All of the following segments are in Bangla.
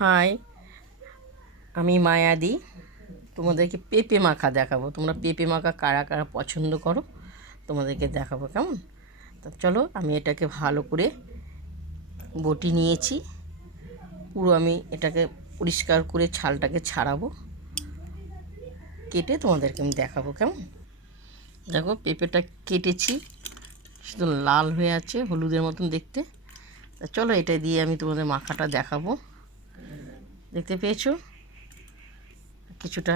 হাই, আমি মায়াদি। তোমাদেরকে পেঁপে মাখা দেখাবো। তোমরা পেঁপে মাখা কারা কারা পছন্দ করো তোমাদেরকে দেখাবো, কেমন? তো চলো, আমি এটাকে ভালো করে বটি নিয়েছি। পুরো আমি এটাকে পরিষ্কার করে ছালটাকে ছাড়াবো, কেটে তোমাদেরকে আমি দেখাবো, কেমন? দেখো, পেঁপেটা কেটেছি, শুধু লাল হয়ে আছে, হলুদের মতন দেখতে। তা চলো, এটা দিয়ে আমি তোমাদের মাখাটা দেখাবো। দেখতে পেয়েছো, কিছুটা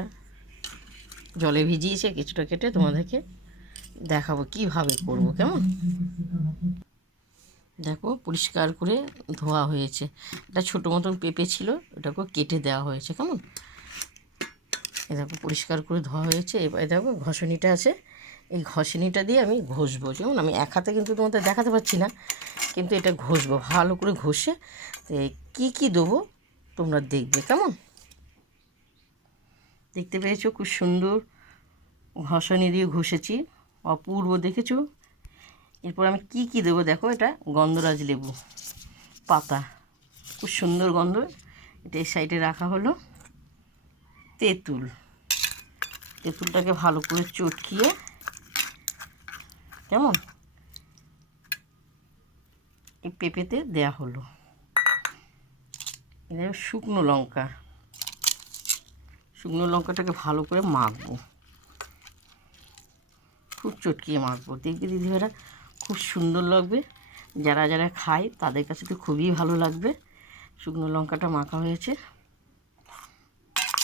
জলে ভিজিয়েছে, কিছুটা কেটে তোমাদেরকে দেখাবো কীভাবে করবো, কেমন? দেখো, পরিষ্কার করে ধোয়া হয়েছে। এটা ছোটো মতন পেঁপে ছিল, ওটাকেও কেটে দেওয়া হয়েছে, কেমন? এ দেখো, পরিষ্কার করে ধোয়া হয়েছে। এবার দেখো, ঘষণিটা আছে, এই ঘষণিটা দিয়ে আমি ঘষবো, যেমন আমি এক হাতে কিন্তু তোমাদের দেখাতে পারছি না, কিন্তু এটা ঘষবো ভালো করে। ঘষে তো কী কী দেবো তোমরা দেখবে, কেমন? দেখতে পেয়েছো, খুব সুন্দর ঘষণি দিয়ে ঘষেছি, অপূর্ব, দেখেছো? এরপর আমি কি কি দেবো দেখো, এটা গন্ধরাজ লেবু পাতা, খুব সুন্দর গন্ধ। এটা এই সাইডে রাখা হলো। তেঁতুলটাকে ভালো করে চটকিয়ে, কেমন, এই পেঁপেতে দেয়া হলো। শুকনো লঙ্কাটাকে ভালো করে মাখবো, খুব চটকিয়ে মাখবো। দেখবে দিদিভাইরা, খুব সুন্দর লাগবে। যারা যারা খায় তাদের কাছে তো খুবই ভালো লাগবে। শুকনো লঙ্কাটা মাখা হয়েছে।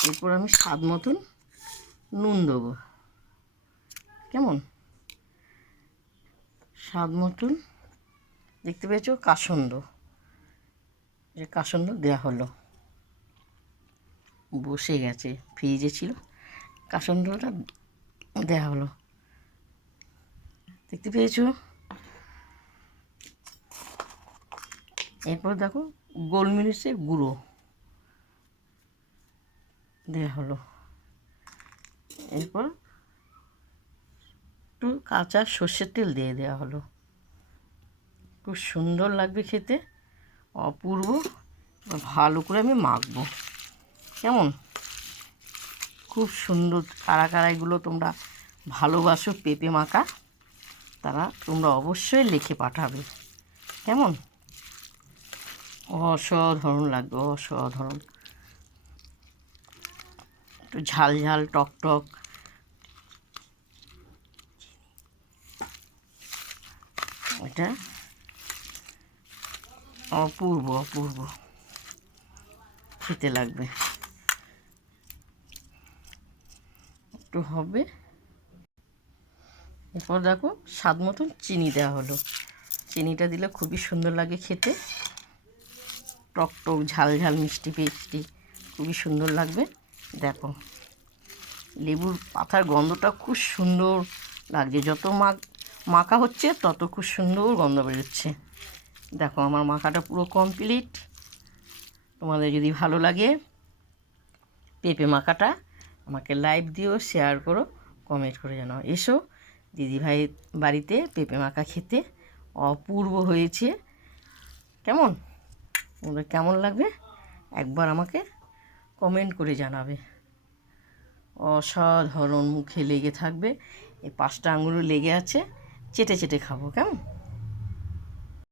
এরপর আমি স্বাদ মতন নুন দেবো, কেমন? স্বাদ মতন, দেখতে পেয়েছো, কাসন্দ দেওয়া হলো। বসে গেছে, ফ্রিজে ছিল, কাসন্দটা দেওয়া হলো। দেখতে পেয়েছো? এরপর দেখো, গোলমরিচের গুঁড়ো দেওয়া হলো। এরপর একটু কাঁচা সর্ষের তেল দিয়ে দেওয়া হলো। খুব সুন্দর লাগবে খেতে, অপূর্ব। ভালো করে আমি মাখবো, কেমন? খুব সুন্দর। কারা কারা এগুলো তোমরা ভালোবাসো পেঁপে মাখা, তারা তোমরা অবশ্যই লিখে পাঠাবে, কেমন? অসাধারণ লাগবে, অসাধারণ। একটু ঝাল ঝাল, টক টক, এটা অপূর্ব খেতে লাগবে। একটু হবে। এরপর দেখো, স্বাদ মতন চিনি দেওয়া হলো। চিনিটা দিলে খুবই সুন্দর লাগে খেতে, টক টক, ঝাল ঝাল, মিষ্টি মিষ্টি, খুবই সুন্দর লাগবে। দেখো, লেবুর পাতার গন্ধটা খুব সুন্দর লাগছে। যত মাখা হচ্ছে তত খুব সুন্দর গন্ধ বেরোচ্ছে। দেখো, আমার মাখাটা পুরো কমপ্লিট। তোমাদের যদি ভালো লাগে পেঁপে মাখাটা, আমাকে লাইক দিও, শেয়ার করো, কমেন্ট করে জানাও। এসো দিদিভাই বাড়িতে পেঁপে মাখা খেতে, অপূর্ব হয়েছে, কেমন? তোমাদের কেমন লাগবে একবার আমাকে কমেন্ট করে জানাবে। অসাধারণ, মুখে লেগে থাকবে। এই 5টা আঙুলও লেগে আছে, চেটে চেটে খাবো, কেমন?